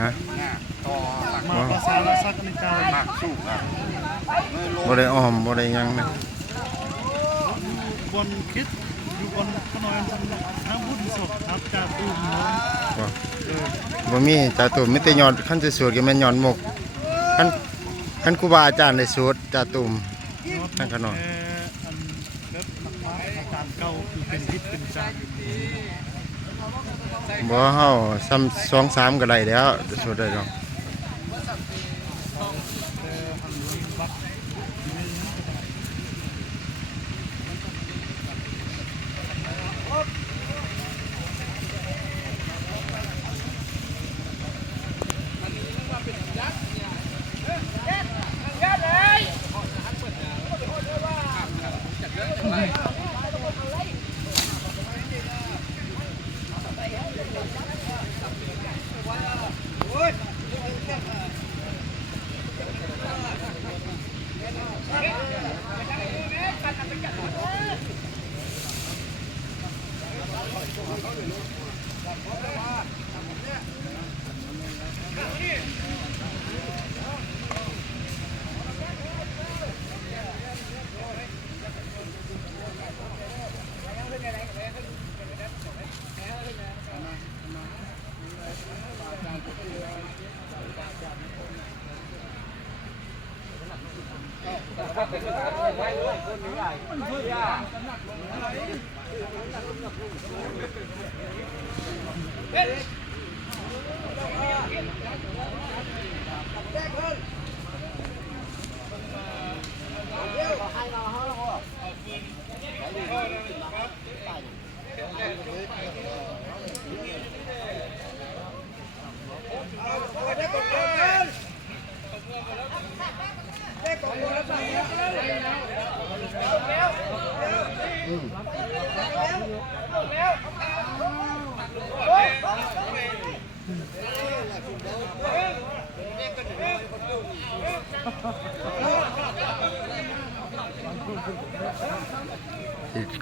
ฮะต่อมาภาษาลาซักนิกามากสู้ครับบ่ได้อ้อมบ่ได้ยังนะบนคิดอยู่บนขนอยน้ำบุญสดครับจากตูมน้องบ่มีจ่าตุ่มมีแต่ยอดคันสิสวดก็แม่นยอดหมกคันครูบาอาจารย์ได้สวดจ่าตุ่มนั่นขนอยอันแบบนักมาอาจารย์เก่าคือเป็นทิศเป็นจานบ่เฮาซ้ำ2 3ก็ได้แล้วสวดได้ดอกที่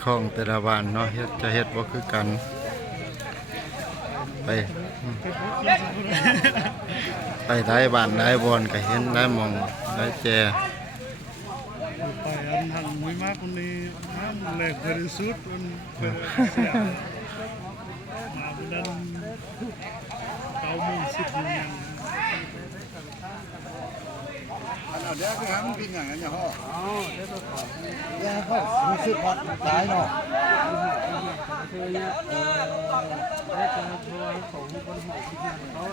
ของแต่ละบ้านเนาะเฮ็ดจะเฮ็ดบ่คือกันไปไปหลายบ้านหลายบ่อนก็เห็นหลายหม่องหลายแจไปอันหันมวยมากคนนี้น้ำแหลกบริสุทธิ์มันเป็นเสียมาบุญนั้น9:10ยังอันเดี๋ยวคือหามันเป็นอย่างนั้นอย่าห่อเดี๋ยวขอย่าห่อมีสิบวัดตายเนาะคือเนี่ยได้การโทรของคนหอบที่นั่นเขา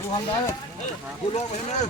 ดูทำได้ดูลงไปเลย